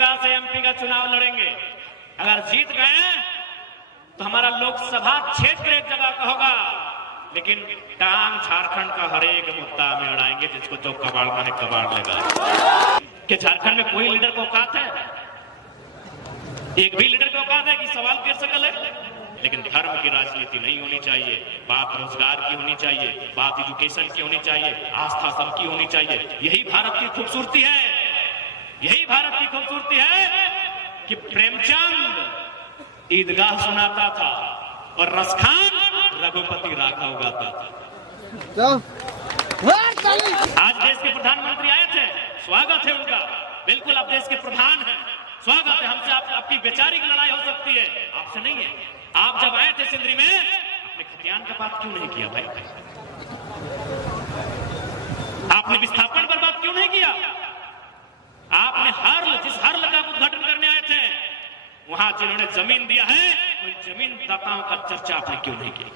जगह से एमपी का चुनाव लड़ेंगे। अगर जीत गए तो हमारा लोकसभा क्षेत्र एक जगह का होगा, लेकिन टांग झारखंड का हर एक मुद्दा में अड़ाएंगे, जिसको जो कबाड़ना है कबाड़ लेगा। कि झारखंड में कोई लीडर को औकात है? एक भी लीडर को औकात है कि सवाल कर सकल है? लेकिन धर्म की राजनीति नहीं होनी चाहिए। बात रोजगार की होनी चाहिए, बात एजुकेशन की होनी चाहिए, आस्था सबकी होनी चाहिए। यही भारत की खूबसूरती है, यही भारत की खूबसूरती है कि प्रेमचंद ईदगाह सुनाता था और रसखान रघुपति राघव गाता था। आज देश के प्रधानमंत्री आए थे, स्वागत है उनका। बिल्कुल आप देश के प्रधान हैं, स्वागत है। हमसे आपकी वैचारिक लड़ाई हो सकती है, आपसे नहीं है। आप जब आए थे सिंदरी में, आपने खतियान का बात क्यों नहीं किया भाई? आपने विस्थापन पर बात क्यों नहीं किया? आपने जिस हर्ल का उद्घाटन करने आए थे, वहां जिन्होंने जमीन दिया है, उन जमीन दाताओं का चर्चा आपने क्यों नहीं किया?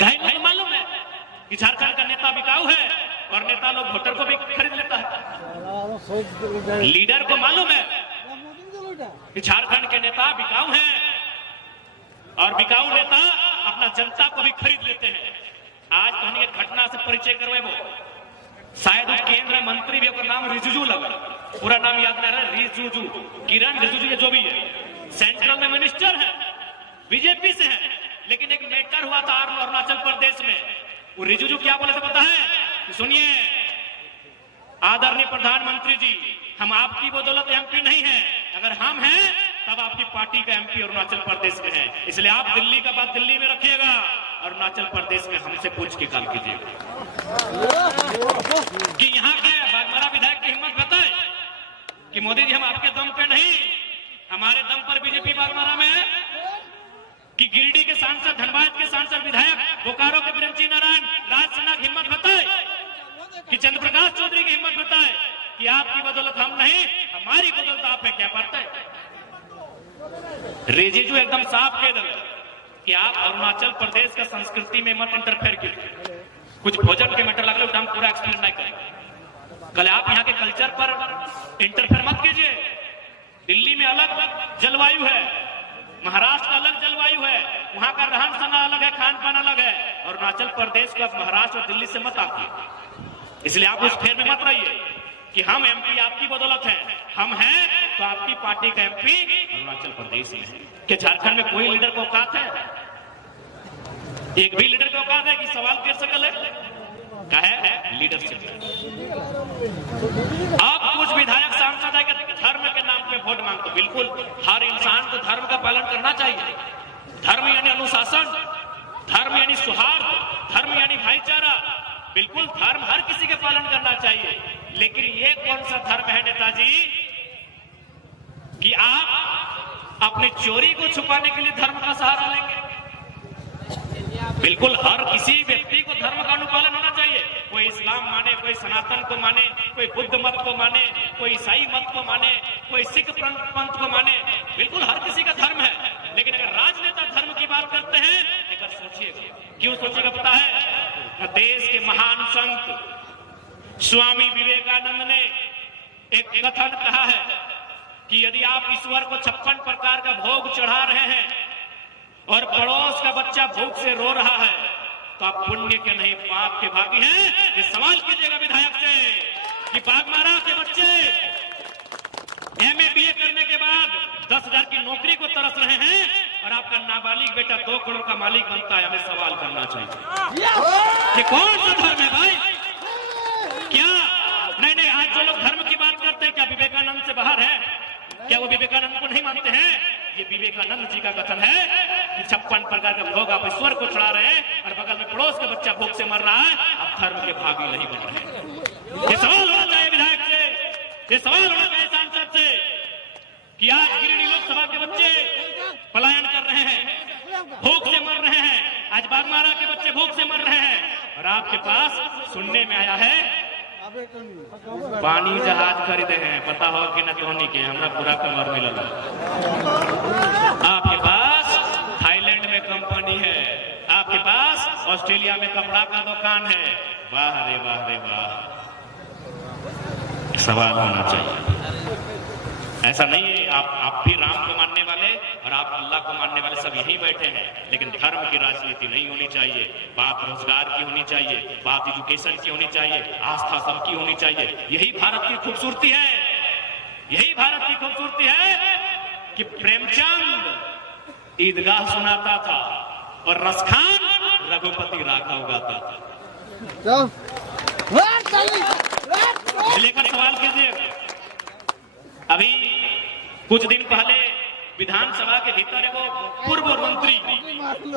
कहीं मालूम है कि झारखंड का नेता बिकाऊ है और नेता लोग वोटर को भी खरीद लेता है। लीडर को मालूम है कि झारखंड के नेता बिकाऊ हैं और बिकाऊ नेता अपना जनता को भी खरीद लेते हैं। आज कहने की घटना से परिचय करवाए वो, शायद वो केंद्र मंत्री भी, उसका नाम रिजिजू लगा, पूरा नाम याद नहीं रहा, रिजिजू, किरण रिजिजू जो भी है, सेंट्रल में मिनिस्टर है, बीजेपी से है। लेकिन एक मैटर हुआ था अरुणाचल प्रदेश में, वो रिजिजू क्या बोले थे पता है? सुनिए, आदरणीय प्रधानमंत्री जी, हम आपकी बदौलत एमपी नहीं है, अगर हम हैं तब आपकी पार्टी का एमपी अरुणाचल प्रदेश में है, इसलिए आप दिल्ली का बात दिल्ली में रखिएगा, अरुणाचल प्रदेश में हमसे पूछ के काम कीजिएगा। कि यहाँ के बागमारा विधायक की हिम्मत बताए कि मोदी जी हम आपके दम पे नहीं, हमारे दम पर बीजेपी बागमारा में है। कि गिरिडीह के सांसद, धनबाद के सांसद, विधायक, बोकारो के बिरंची नारायण, राज सिन्हा की हिम्मत बताए, कि चंद्र प्रकाश चौधरी की हिम्मत बताए कि आपकी बदौलत हम नहीं, हमारी बदौलत आप है, क्या पड़ता है? रिजिजू एकदम साफ कह दे कि आप अरुणाचल प्रदेश का संस्कृति में मत इंटरफेयर कीजिए। कुछ भोजन के मैटर लगे, हम पूरा एक्सप्लेन नहीं करेंगे। कल आप यहाँ के कल्चर पर इंटरफेयर मत कीजिए। दिल्ली में अलग जलवायु है, महाराष्ट्र का अलग जलवायु है, वहां का रहन सहन अलग है, खान पान अलग है। अरुणाचल प्रदेश का महाराष्ट्र और दिल्ली से मत आइए, इसलिए आप उस फेर में मत रहिए कि हम एमपी आपकी बदौलत हैं। हम हैं तो आपकी पार्टी का एमपी अरुणाचल प्रदेश में है। कि झारखंड में कोई लीडर को औकात है? एक भी लीडर को औकात है कि सवाल कर सकल है? क्या है लीडरशिप? अब कुछ विधायक सांसद है कि धर्म के नाम पे वोट मांगते। बिल्कुल हर इंसान को धर्म का पालन करना चाहिए। धर्म यानी अनुशासन, धर्म यानी सौहार्द, धर्म यानी भाईचारा। बिल्कुल धर्म हर किसी के पालन करना चाहिए, लेकिन ये कौन सा धर्म है नेताजी कि आप अपने चोरी को छुपाने के लिए धर्म का सहारा लेंगे? बिल्कुल हर किसी व्यक्ति को धर्म का अनुपालन होना चाहिए। कोई इस्लाम माने, कोई सनातन को माने, कोई बुद्ध मत को माने, कोई ईसाई मत को माने, कोई सिख पंथ को माने। बिल्कुल हर किसी का धर्म है, लेकिन अगर राजनेता धर्म की बात करते हैं, एक बार सोचिएगा। क्यों सोचिएगा पता है? देश के महान संत स्वामी विवेकानंद ने एक कथन कहा है कि यदि आप ईश्वर को 56 प्रकार का भोग चढ़ा रहे हैं और पड़ोस का बच्चा भूख से रो रहा है, तो आप पुण्य के नहीं पाप के भागी हैं। ये सवाल कीजिएगा विधायक से कि बागमारा के बच्चे एमए बीए करने के बाद 10,000 की नौकरी को तरस रहे हैं और आपका नाबालिग बेटा 2 करोड़ का मालिक बनता है। हमें सवाल करना चाहिए कि कौन सा धर्म है भाई? क्या नहीं, आज जो लोग धर्म की बात करते हैं, क्या विवेकानंद से बाहर है? क्या वो विवेकानंद को नहीं मानते हैं? ये विवेकानंद जी का कथन है कि 56 प्रकार का भोग आप ईश्वर को चढ़ा रहे हैं और बगल में पड़ोस का बच्चा भूख से मर रहा है, आप धर्म के भागी नहीं बन रहे। ये सवाल होना चाहिए विधायक से, ये सवाल होना चाहिए सांसद से कि आज गिरिडीह लोकसभा के बच्चे पलायन कर रहे हैं, भूख से मर रहे हैं, आज बागमारा के बच्चे भूख से मर रहे हैं, और आपके पास सुनने में आया है पानी जहाज खरीदे हैं। पता हो कि न धोनी के हमरा पूरा कमर मिलल। आपके पास थाईलैंड में कंपनी है, आपके पास ऑस्ट्रेलिया में कपड़ा का दुकान है। वाह रे वाह रे वाह। सवाल होना चाहिए। ऐसा नहीं है, आप भी राम को मानने वाले और आप अल्लाह को मानने वाले सब यहीं बैठे हैं, लेकिन धर्म की राजनीति नहीं होनी चाहिए। बात रोजगार की होनी चाहिए, बात एजुकेशन की होनी चाहिए, आस्था सबकी होनी चाहिए। यही भारत की खूबसूरती है, यही भारत की खूबसूरती है कि प्रेमचंद ईदगाह सुनाता था और रसखान रघुपति राखा उगाता था। लेकर सवाल कीजिएगा। अभी कुछ दिन पहले विधानसभा के भीतर वो पूर्व मंत्री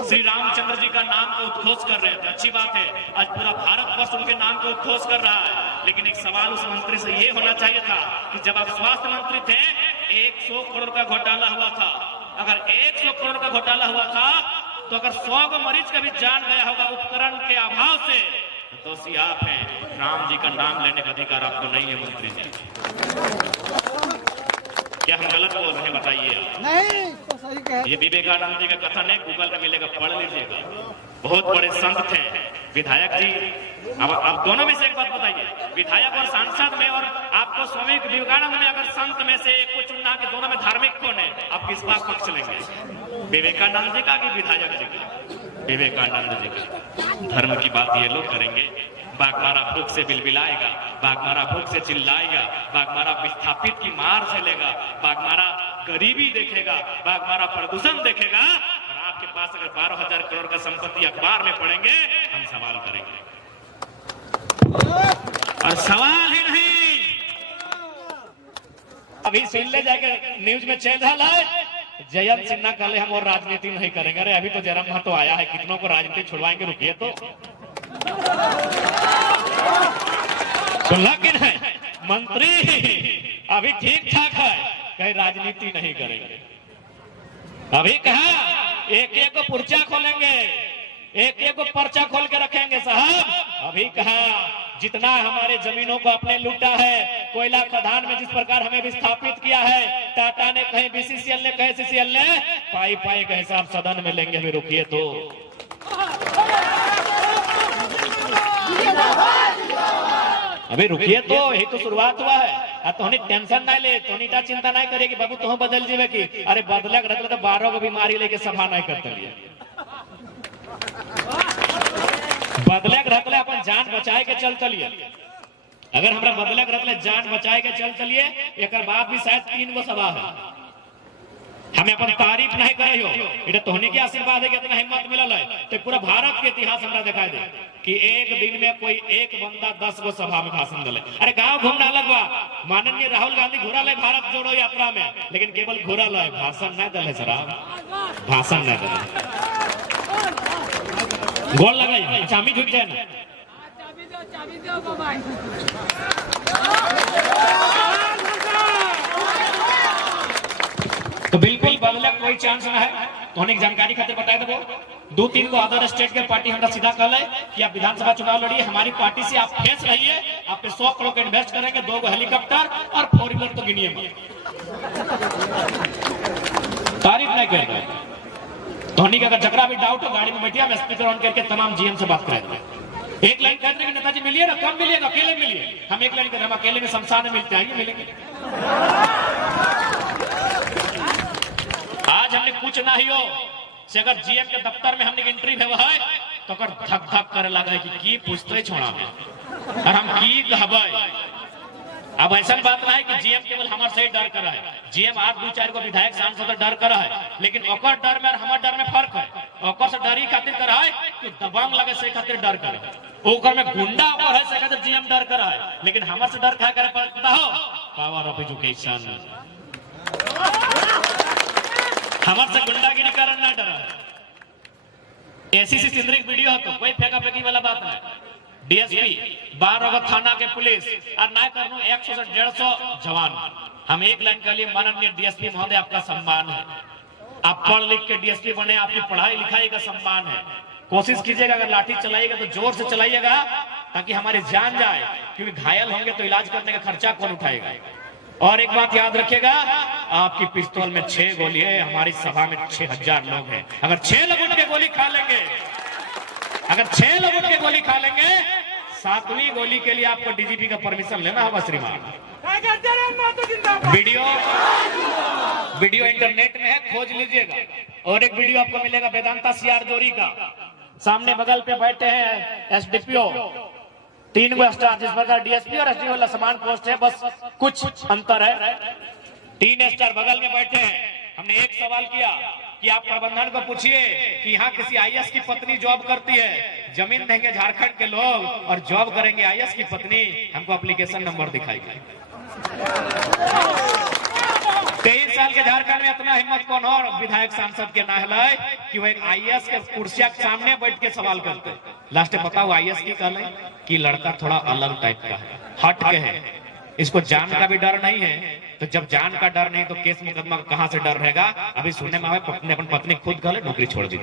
श्री रामचंद्र जी का नाम को उद्घोष कर रहे थे। अच्छी बात है, आज पूरा भारतवर्ष उनके नाम को उद्घोष कर रहा है, लेकिन एक सवाल उस मंत्री से ये होना चाहिए था कि जब आप स्वास्थ्य मंत्री थे 100 करोड़ का घोटाला हुआ था। अगर 100 करोड़ का घोटाला हुआ था तो अगर 100 को मरीज का भी जान गया होगा उपकरण के अभाव से, तो दोषी आप हैं। राम जी का नाम लेने का अधिकार आपको नहीं है मंत्री जी। क्या हम गलत बोल रहे हैं बताइए? नहीं तो सही कहे। ये विवेकानंद जी का कथन है, गूगल में मिलेगा, पढ़ लीजिएगा। बहुत बड़े संत थे विधायक जी। अब आप दोनों में से एक बात बताइए, विधायक और सांसद में और आपको स्वामी विवेकानंद में अगर संत में से एक को चुनना कि दोनों में धार्मिक कौन है, आप किस बात पक्ष लेंगे? विवेकानंद जी का कि विधायक जी का? विवेकानंद जी का। धर्म की बात ये लोग करेंगे, बागमारा भूख से बिलबिलाएगा, बागमारा भूख से चिल्लाएगा, बागमारा विस्थापित की मार झेलेगा, बागमारा गरीबी देखेगा, बागमारा प्रदूषण देखेगा, और आपके पास अगर 12,000 करोड़ का संपत्ति अखबार में पढ़ेंगे, हम सवाल करेंगे। और सवाल ही नहीं, अभी सुन ले जाके न्यूज में चल रहा है जयंत सिन्हा कल हम और राजनीति नहीं करेंगे। अरे अभी तो जयराम महतो आया है, कितनों को राजनीति छुड़वाएंगे, रुकिए तो। सुनला कि नहीं? मंत्री अभी ठीक ठाक है, कहीं राजनीति नहीं करेंगे। अभी कहा एक एक को पर्चा खोलेंगे, एक एक को पर्चा खोल के रखेंगे साहब। अभी कहा जितना हमारे जमीनों को अपने लूटा है, कोयला खदान में जिस प्रकार हमें विस्थापित किया है, टाटा ने कहीं बीसीसीएल ने कहीं सीसीएल ने, पाई पाई का हिसाब सदन में लेंगे। अभी रुकिए तो। अभी रुकिए तो, यही तो शुरुआत हुआ है। तोहनी टेंशन नहीं ले, तोहनी का चिंता नहीं करे कि बाबू तुम बदल जीवे की। अरे बदले रखले तो 12 को बीमारी लेके सभा नहीं करते लिए। बदले रखले अपन जान बचाए के चल चलिए। अगर हमरा बदले रखले जान बचाए के चल चलिए, एक बाद भी शायद 3 गो सभा है। हमें अपन तारीफ नहीं करे हो, इधर तोहनी के आशीर्वाद है कि इतना हिम्मत मिलल है। तो पूरा भारत के इतिहास हमरा दिखाई दे कि एक दिन में कोई एक बंदा 10 गो सभा में भाषण दिले। अरे गांव घूमना अलग बा, माननीय राहुल गांधी घुरा ले भारत जोड़ो यात्रा में, लेकिन केवल घुरा ले, भाषण नहीं दिले सराब, भाषण नहीं दिले। गोल लगाई चाबी झुक जाए ना, चाबी दो बाबा। तो बिल्कुल बदले कोई चांस ना है। तो जानकारी खातिर बताए दो 2-3 को अदर स्टेट के पार्टी हमरा सीधा कल है कि आप विधानसभा चुनाव लड़िए, हमारी पार्टी से आप फेस रहिए, आप पे 100 करोड़ इन्वेस्ट करेंगे, 2 गो हेलीकॉप्टर और 4 व्हीलर तो गिनिए मत। तारीफ नहीं करेंगे। धोनी का अगर जकरा भी डाउट हो गाड़ी में बैठिए, हम स्पीकर ऑन करके तमाम जीएम से बात करेंगे। एक लाइन कहते हैं कि नेताजी मिलिए ना, कम मिलिएगा, अकेले मिलिए। हम एक लाइन कहते हैं, हम अकेले में शमशान में मिलते हैं, मिलेंगे। आज हमने कुछ ना ही हो से अगर जीएम के दफ्तर में हमने एंट्री हुआ है तो अगर धक धक करे लगा कि पूछते छोड़ा में और हम की कहबे। अब ऐसा बात ना है कि जीएम केवल हमारे से ही डर कर रहा है। जीएम आज 2-4 को विधायक सांसद डर कर रहा है, लेकिन ओकर डर में और हमारे डर में फर्क है। ओकर से डरी खातिर कर रहा है कि दबंग लगे से खातिर डर करे, ओकर में गुंडा ओकर है से खातिर जीएम डर कर रहा है, लेकिन हमारे से डर खा करे पड़ता हो पावर ऑफ एजुकेशन। हमारे से गुंडागिरी कारण ना डरा। एसीसी सिंदरी वीडियो हो तो कोई फेंका फेंकी वाला बात नहीं। डीएसपी 12 थाना के पुलिस और ना करनो 100 से 150 जवान। हम एक लाइन के लिए माननीय डीएसपी महोदय आपका सम्मान है, आप पढ़ लिख के डीएसपी बने, आपकी पढ़ाई लिखाई का सम्मान है। कोशिश कीजिएगा अगर लाठी चलाइएगा तो जोर से चलाइएगा ताकि हमारी जान जाए, क्योंकि घायल होंगे तो इलाज करने का खर्चा कौन उठाएगा। और एक बात याद रखिएगा, आपकी पिस्तौल में 6 गोली है, हमारी सभा में 6000 लोग हैं। अगर 6 लोग उनके गोली खा लेंगे, अगर 6 लोग उनके गोली खा लेंगे, 7वीं गोली के लिए आपको डीजीपी का परमिशन लेना होगा श्रीमान। वीडियो वीडियो इंटरनेट में है, खोज लीजिएगा। और एक वीडियो आपको मिलेगा वेदांता सियार जोरी का, सामने बगल पे बैठे हैं एसडीपीओ, 3 गो स्टार, जिस प्रकार डीएसपी और एसडीओ वाला समान पोस्ट है, बस कुछ अंतर है। 3 स्टार बगल में बैठे हैं। हमने एक सवाल किया कि आप प्रबंधन को पूछिए कि यहाँ किसी आईएएस की पत्नी जॉब करती है, जमीन देंगे झारखंड के लोग और जॉब करेंगे आईएएस की पत्नी, हमको एप्लीकेशन नंबर दिखाएगी। 23 साल के झारखंड में इतना हिम्मत कौन और विधायक सांसद के ना है कि वो एक आईएएस के कुर्सिया के सामने बैठ के सवाल करते। लास्ट में बताओ आईएएस की कहले कि लड़का थोड़ा अलग टाइप का है, हट के है, इसको जान का भी डर नहीं है। तो जब जान का डर नहीं तो केस मुकदमा कहां से डर रहेगा। अभी सुनने में आवे अपनी पत्नी खुद कहले नौकरी छोड़ दी।